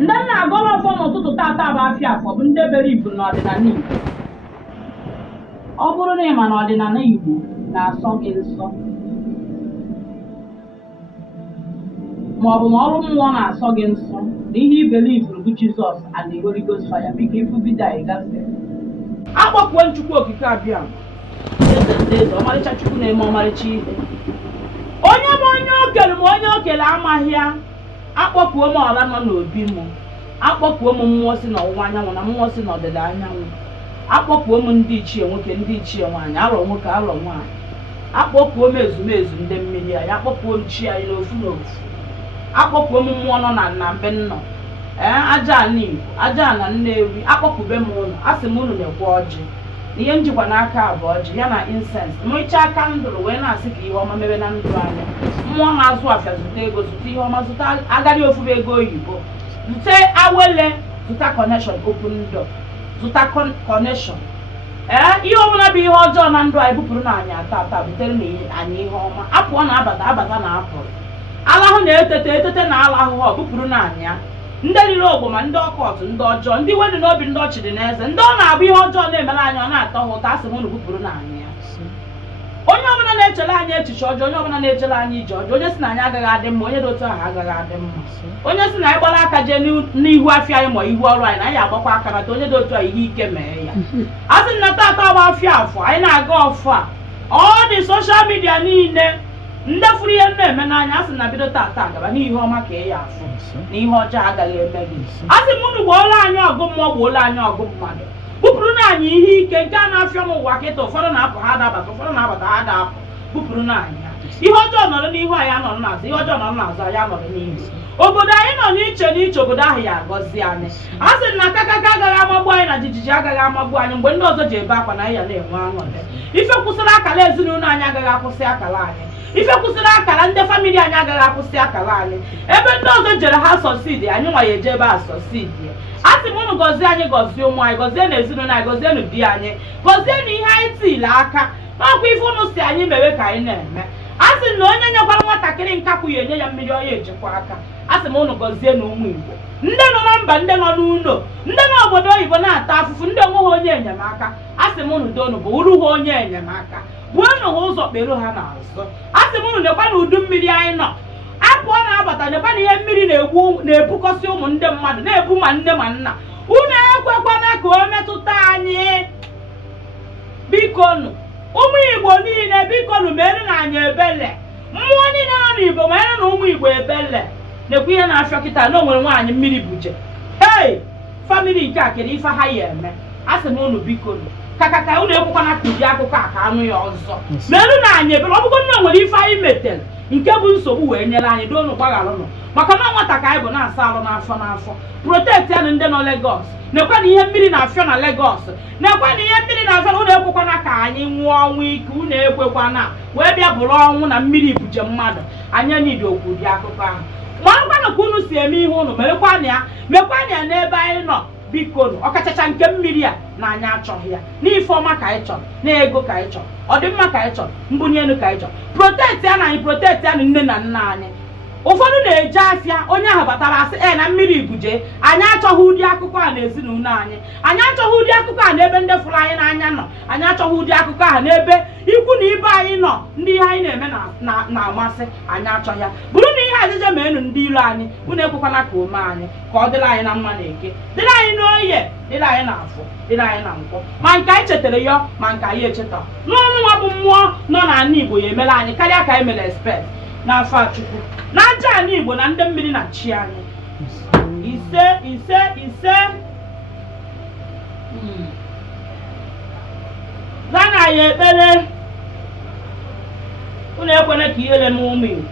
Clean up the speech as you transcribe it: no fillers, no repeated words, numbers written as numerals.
ndị na-agọrọ ọfọ n'ụtụtụ tata bụ afịa afọ bụ ndị bere ibu n'ọdịnala Igbo. Ọ bụrụ na ị ma na ọdịnala Igbo na-asọ gị nsọ maọbụ na ọrụ mmụọ na-asọ gị nsọ na ihe ibelivuru bụ Jizọs and the Holy Ghost fire, biko ifu bido anyị gafee. Akpọkuo Chukwu okike abịa eze ndị eze, ọmarịcha Chukwu na-eme ọmarịcha ihe. Onye m onye okele m onye okele amaghị ya. Akpọkuo m ọra nọ n'obi m, akpọkuo m mmụọ si n'ọwụwa anyanwụ na mmụọ si n'ọdịda anyanwụ, akpọkuo m ndị ichie nwoke ndị ichie nwaanyị, arọ nwoke arọ nwaanyị, akpọkuo m ezumezu ndị mmiri anyị, akpọkuo m chi anyị n'ofu n'ofu, akpọkuo m mmụọ nọ na mbe nnọ aja ana Igbo aja ana Nnewi, akpọkube m ụlọ asị m unu na-ekwe ọjị na ihe njikwa n'aka abụ ọjị ya na incense mụicha aka ndụrụ wee na-asị ka ihe ọma mebe na ndụ anya. Mmụọ na-azụ afịa zụta ego, zụta ihe ọma, zụta agadi ofufe ego oyibo, zụta awele, zụta connection open door, zụta connection. Ihe ọbụla bụ ihe ọjọọ na ndụ anyị bupụrụ na anyị ata butere na anyị ihe ọma. Apụọ na abata na apụrụ, alahụ na-etete na alahụhụ bupụrụ na anyị ya. Ndị riri ogboma, ndị ọkọtụ, ndị ọjọọ, ndị wedị n'obi, ndị ọchị dị n'eze, ndị ọ na-abụ ihe ọjọọ na-emere anyị ọ na-atọ ha ụtọ, asị m unu bupụrụ na anyị ya. Onye ọbụla na-echere anyị echiche ọjọọ, onye ọbụla na-echere anyị ije ọjọọ, onye si na anyị agaghị adị mma, onye dị otu ahụ agaghị adị mma. Onye si na anyị gbara aka jee n'ihu afịa anyị ma ihu ọrụ anyị na anyị agbakwa aka nata, onye dị otu a ihe ike mee ya. A sị na tata bụ afịa afọ anyị na-aga ọfọ a, ọ dị soshal midia niile ndị fụrụ ihe na-eme n'anya, a sị na bido tata agaba n'ihe ọma ka ị ya afụ na ihe ọjọọ agaghị eme gị. A sị m unu gbuola anyị ọgụ mmụọ, gbuola anyị ọgụ mmadụ, bupụrụ na anyị ihe ike nke a na-afịa m ụwa kịta. Ụfọdụ na-apụ ha adabata, ụfọdụ na-abata ha adapụ, bupụrụ na anyị ya. Ihe ọjọọ nọrọ n'ihu anyị anọrọ n'azụ, ihe ọjọọ nọrọ n'azụ anyị anọrọ n'ihu. Obodo anyị nọ n'iche n'iche, obodo ahụ ya agọzi anyị. A sị na kakaka agaghị amagbu anyị na jijiji agaghị amagbu anyị mgbe ndị ọzọ ji ebe akwa na anyị ya na-enwe aṅụrị. Ife kwụsịrị akara ezinụlọ anyị agaghị akwụsị akara anyị, ife kwụsịrị akara ndị famili anyị agaghị akwụsị akara anyị. Ebe ndị ọzọ jere ha sọsidi, anyị nwa ya eje ebe a sọsidi. A sị m unu gọzie anyị, gọzie ụmụ anyị, gọzie na ezinụlọ anyị, gọzie na di anyị, gọzie na ihe anyị tile aka n'ọkwa ife unu si anyị mewe ka anyị na-eme. A sị na onye nyekwara nwatakịrị nkakwu ya enye ya mmiri ọ ya ejikwa aka. A sị m unu gọzie na ụmụ Igbo, ndị nọ na mba, ndị nọ n'ụlọ, ndị nọ obodo oyibo na-ata afụfụ, ndị onwe ha onye enyemaka. A sị m unu donu bụ uru ha onye enyemaka, buonu ha ụzọ kpere ha n'azụ. A sị m unu nekwa na udu mmiri anyị nọ, apụọ na-abata, nekwa na ihe mmiri na-ebukọsị ụmụ ndị mmadụ, na-ebu ma nne ma nna. Unu ekwekwana ka o metụta anyị, bikonu ụmụ Igbo niile, bikonu merụ na anyị ebele. Mmụọ niile nọ n'Igbo merụ na ụmụ Igbo ebele. Nekwa ihe na-afịọ kịta na o nwere nwaanyị mmiri buje. Hei, famili nke a kere ife ha ya eme. A sị m unu bikonu ka unu ekwukwana ka ụdị akụkọ a ka anụ ya ọzọ. Merụ na anyị ebele, ọ bụgo na o nwere ife anyị metere nke bụ nsogbu wee nyere anyị, donu gbaghalụnụ, maka na nwata ka anyị bụ na-asa alụ n'afọ. Protect ya na ndị nọ Lagos, nekwa na ihe mmiri na-afịọ na Lagos, nekwa na ihe mmiri na-afịọ na unu ekwekwana ka anyị nwụọ ọnwụ ike, unu ekwekwana wee bịa bụrụ ọnwụ na mmiri buje mmadụ. Anyị niile okwu ụdị akụkọ ahụ, marakwana ka unu si eme ihe unu, mekwana ya n'ebe anyị nọ. Bikonu ọkachacha nke mmiri a na anyị achọghị ya, n'ife ọma ka anyị chọrọ, na ego ka anyị chọrọ, ọdịmma ka anyị chọrọ, mbunye elu ka anyị chọrọ. Protect ya na anyị, protect ya na nne na nna anyị. Ụfọdụ na-eje afịa, onye ahụ batara asị na mmiri buje. Anyị achọghị ụdị akụkọ a na ezinụlọ anyị, anyị achọghị ụdị akụkọ a n'ebe ndị fụrụ anyị n'anya nọ, anyị achọghị ụdị akụkọ a n'ebe ikwu na ibe anyị nọ, ndị ihe anyị na-eme na-amasị anyị achọghị ya. Bụrụ na ihe ajịje meenụ ndị ilo anyị, unu ekwekwana ka ome anyị ka ọ dịrị anyị na mma na eke, dịrị anyị n'oye, dịrị anyị na afọ, dịrị anyị na nkwọ, ma nke anyị chetara ya ma nke anyị echeta. N'ọnụ nwa bụ mmụọ nọ n'ala Igbo ya emere anyị karịa ka anyị mere expect n'afọ a Chukwu na aja ala Igbo na ndị mmiri na chi anyị. Ise zana ya ekpere, unu ekwene ka ihere m ụmụ Igbo.